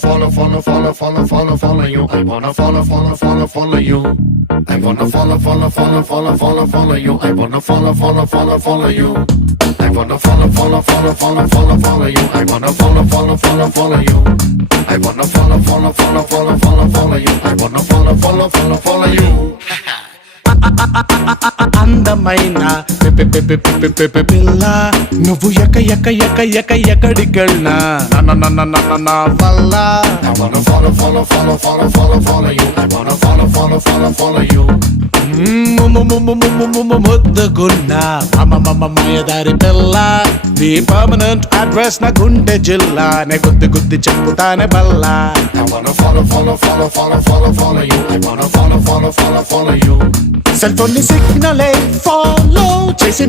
follow you. I wanna follow you. I wanna follow you. I wanna follow you. I wanna follow you. I wanna follow you. I wanna follow you. I wanna follow you. అందమైన పిల్ల నువ్వు ఎక్కడికెళ్ళినా నా వల్ల I wanna follow you. I wanna follow you. ముద్దుగున్నా మాయదారి పిల్ల నీ పర్మనెంట్ అడ్రస్ నా గుండె జిల్లా నే గుద్ది చెప్పుతానే బల్లా I wanna follow you. I wanna follow you. Cell phone ని సిగ్నలే ఫాలో చేసి